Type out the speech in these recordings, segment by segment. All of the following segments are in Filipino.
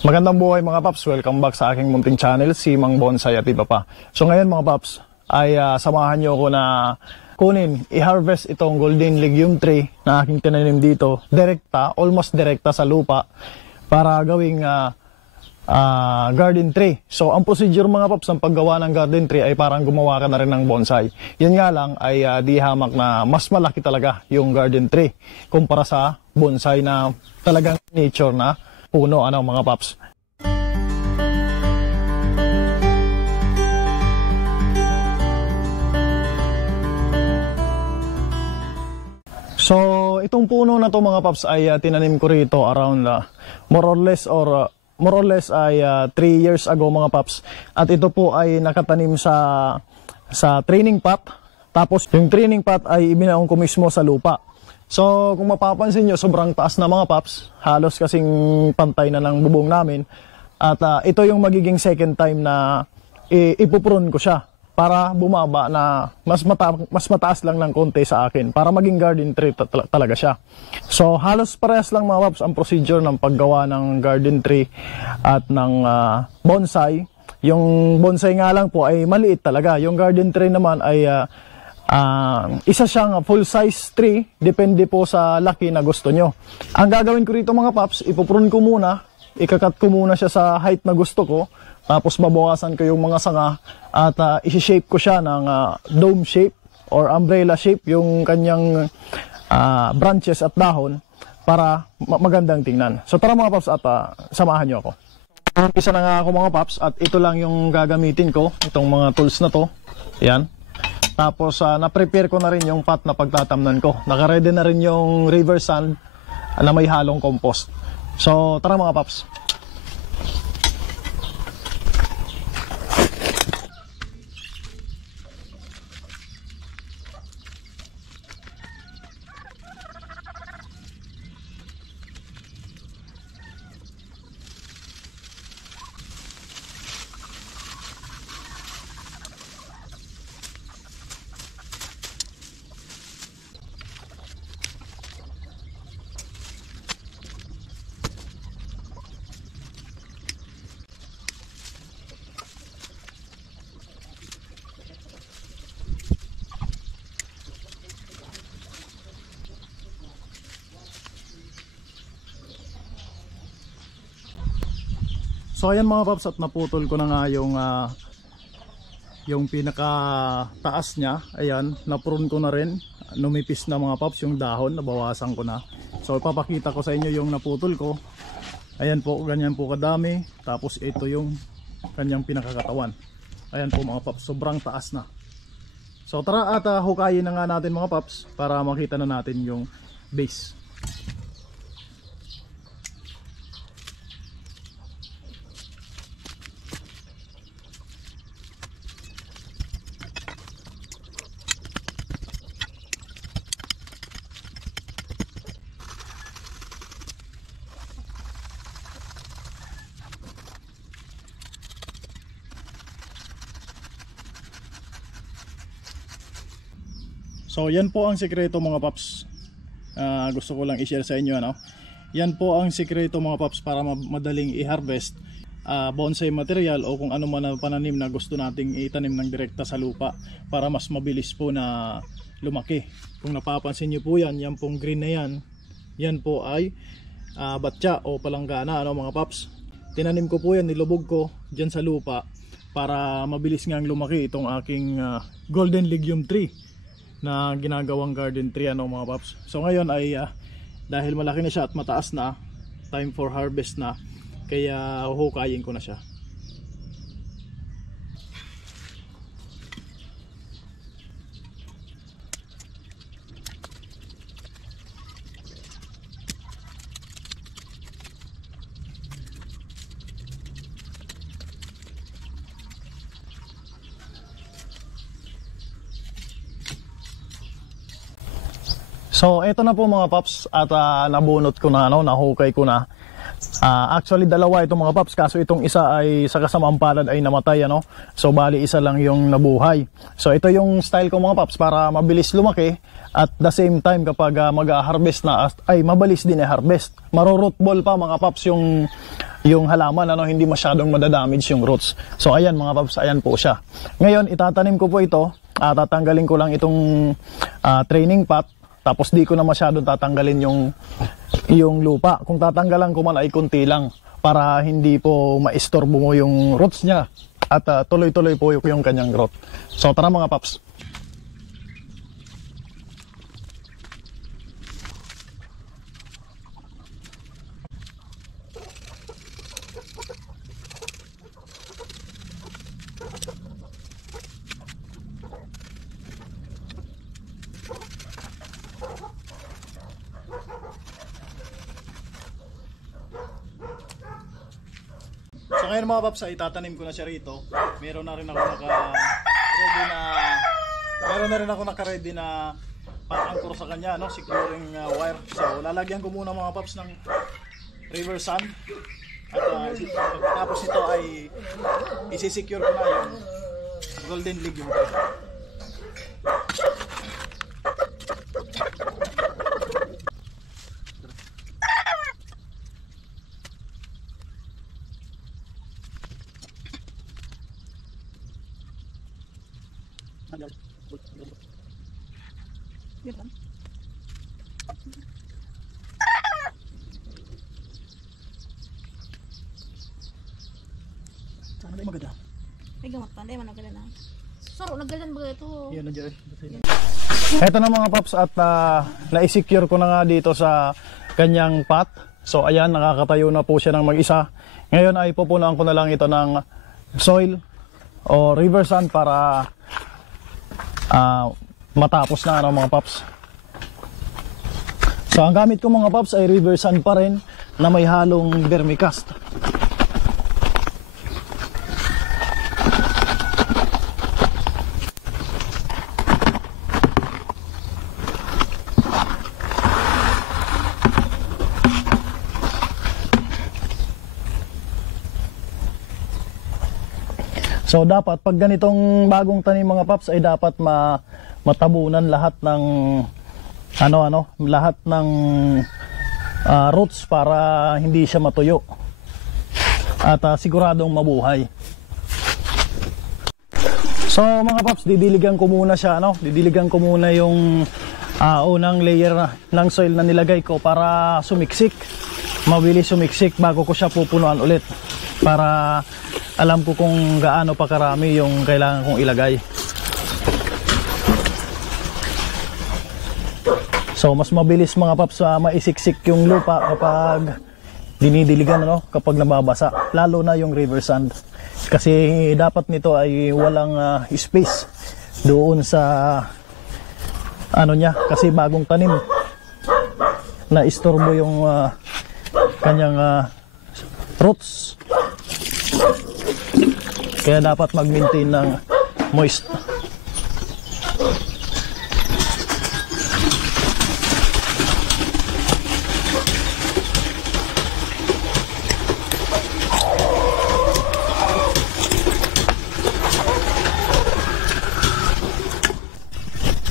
Magandang buhay mga paps, welcome back sa aking munting channel, si Mang Bonsai at iba pa. So ngayon mga paps, ay samahan nyo ko na kunin, i-harvest itong golden legume tree na aking tinanim dito, almost direkta sa lupa para gawing garden tree. So ang procedure mga paps ng paggawa ng garden tree ay parang gumawa ka na rin ng bonsai. Yan nga lang ay di hamak na mas malaki talaga yung garden tree kumpara sa bonsai na talagang nature na puno, mga paps. So, itong puno na to mga paps ay tinanim ko rito around more or less ay 3 years ago mga paps. At ito po ay nakatanim sa training pot. Tapos yung training pot ay ibinaon ko mismo sa lupa. So, kung mapapansin nyo, sobrang taas na mga paps. Halos kasing pantay na ng bubong namin. At ito yung magiging second time na ipuprune ko siya para bumaba na mas mataas lang ng konti sa akin. Para maging garden tree talaga siya. So, halos parehas lang mga paps ang procedure ng paggawa ng garden tree at ng bonsai. Yung bonsai nga lang po ay maliit talaga. Yung garden tree naman ay isa siyang full size tree, depende po sa laki na gusto nyo. Ang gagawin ko rito mga paps, ipuprune ko muna, ikakat ko muna siya sa height na gusto ko, tapos babawasan ko yung mga sanga at isi-shape ko siya ng dome shape or umbrella shape, yung kanyang branches at dahon para magandang tingnan. So tara mga paps at samahan nyo ako. Umpisa na nga ako mga paps at ito lang yung gagamitin ko, itong mga tools na to. Yan. Tapos na-prepare ko na rin yung pot na pagtatamnan ko. Naka-ready na rin yung river sand na may halong compost. So tara mga paps. So ayan mga paps, at naputol ko na nga yung pinaka taas niya. Ayan, naprune ko na rin. Numipis na mga paps yung dahon, nabawasan ko na. So ipapakita ko sa inyo yung naputol ko. Ayan po, ganyan po kadami. Tapos ito yung kanyang pinakakatawan. Ayan po mga paps, sobrang taas na. So tara at hukayin na nga natin mga paps para makita na natin yung base. So yan po ang sikreto mga paps. Gusto ko lang i-share sa inyo Yan po ang sikreto mga paps para madaling i-harvest bonsai material o kung ano man ang pananim na gusto nating itanim ng direkta sa lupa para mas mabilis po na lumaki. Kung napapansin niyo po yan pong green na yan po ay batya o palanggana mga paps. Tinanim ko po yan, nilubog ko dyan sa lupa para mabilis ngang lumaki itong aking golden legume tree na ginagawang garden tree mga paps. So ngayon ay dahil malaki na siya at mataas na, time for harvest na, kaya huhukayin ko na siya. So eto na po mga paps at nabunot ko na, nahukay ko na. Actually dalawa itong mga paps, kaso itong isa ay sa kasamaang palad ay namatay So bali isa lang yung nabuhay. So ito yung style ko mga paps para mabilis lumaki at the same time kapag mag-harvest na ay mabilis din i-harvest. Maro-root ball pa mga paps yung yung halaman, ano, hindi masyadong madadamage yung roots. So ayan mga paps, ayan po siya. Ngayon itatanim ko po ito, tatanggalin ko lang itong training pot, tapos di ko na masyadong tatanggalin yung lupa. Kung tatanggalan ko man ay kunti lang para hindi po maistorbo mo yung roots niya at tuloy-tuloy po yung kanyang growth. So tara mga paps. So ngayon mga paps, ay itatanim ko na siya rito. Meron na rin ako naka-ready na pang-angkor sa kanya, no, securing wire. So lalagyan ko muna mga paps ng river sand. At pagkatapos nito ay isi-secure ko na yung golden legume. Sana tayo maganda. May gamot pa, hindi man nagala na. Saro, nagalan ba ito? Yan na dyan. Ito na mga paps, at na-secure ko na nga dito sa kanyang pot. So ayan, nakakatayo na po siya ng mag-isa. Ngayon ay pupunuan ko na lang ito ng soil o river sand para matapos na, ano, mga paps. So ang gamit ko mga paps ay river sand pa rin na may halong vermicast. So dapat pag ganitong bagong tanim mga paps ay dapat matabunan lahat ng lahat ng roots para hindi siya matuyo at siguradong mabuhay. So mga paps, didiligan ko muna siya, didiligan ko muna yung unang layer ng soil na nilagay ko para sumiksik, mabilis sumiksik bago ko siya pupunuan ulit, para alam ko kung gaano pa karami yung kailangan kong ilagay. So mas mabilis mga paps maisiksik yung lupa kapag dinidiligan, kapag nababasa, lalo na yung river sand, kasi dapat nito ay walang space doon sa niya, kasi bagong tanim na istorbo yung kanyang roots. Kaya dapat mag-maintain ng moist.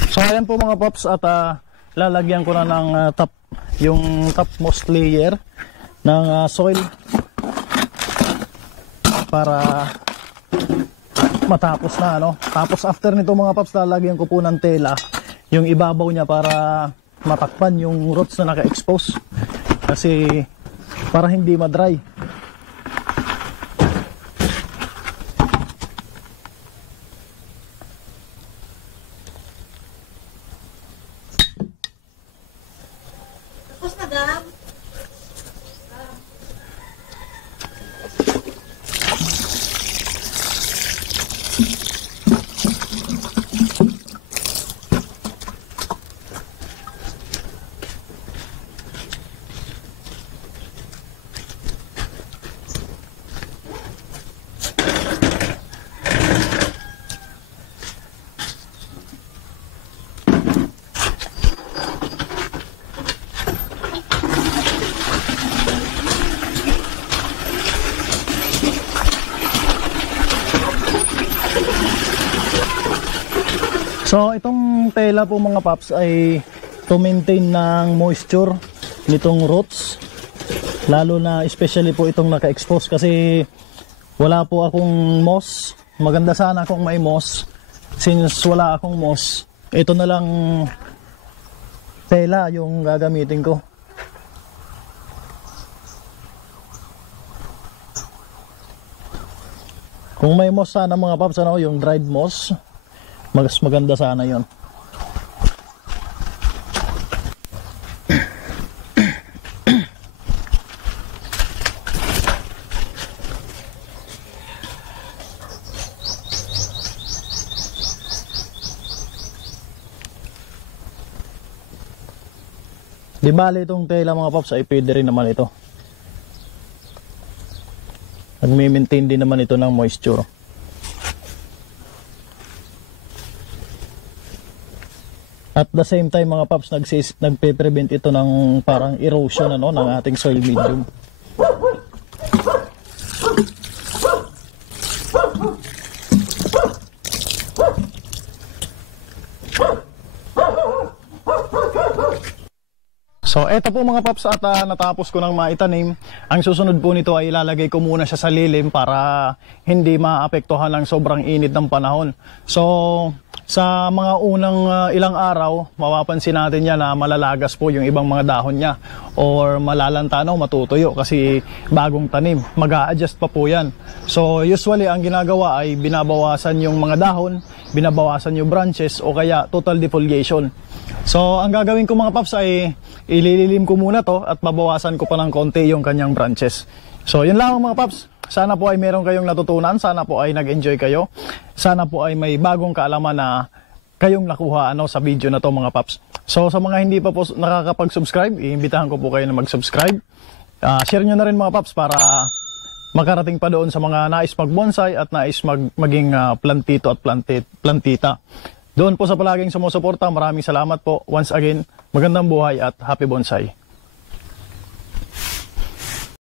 So ayan po mga pops, at lalagyan ko na ng yung topmost layer ng soil para matapos na, Tapos after nito mga paps, lalagyan ko po ng tela yung ibabaw niya para matakpan yung roots na naka-expose, kasi para hindi ma-dry. Tapos na gam. So itong tela po mga paps ay to maintain ng moisture nitong roots Lalo na especially po itong naka-expose kasi wala po akong moss. Maganda sana kung may moss. Since wala akong moss, ito na lang tela yung gagamitin ko. Kung may moss sana mga paps, ano, yung dried moss, mas maganda sana yon. Di bali itong tela mga paps ay pwede rin naman ito. Nagme-maintain din naman ito ng moisture. At the same time mga paps, nagpe-prevent ito ng parang erosion ano, ng ating soil medium. So eto po mga paps at natapos ko ng maitanim. Ang susunod po nito ay ilalagay ko muna siya sa lilim para hindi maapektuhan ng sobrang init ng panahon. So sa mga unang ilang araw, mapapansin natin yan na malalagas po yung ibang mga dahon niya or malalantanaw, matutuyo kasi bagong tanim. Mag-a-adjust pa po yan. So usually ang ginagawa ay binabawasan yung mga dahon, binabawasan yung branches o kaya total defoliation. So ang gagawin ko mga paps ay ilililim ko muna to at babawasan ko pa ng konti yung kanyang branches. So yun lang mga paps. Sana po ay meron kayong natutunan, sana po ay nag-enjoy kayo. Sana po ay may bagong kaalaman na kayong nakuha sa video na to mga paps. So sa mga hindi pa po nakakapag-subscribe, iimbitahan ko po kayo na mag-subscribe. Share nyo na rin mga paps para makarating pa doon sa mga nais mag-bonsai at nais maging plantito at plantita. Doon po sa palaging sumusuporta, maraming salamat po. Once again, magandang buhay at happy bonsai.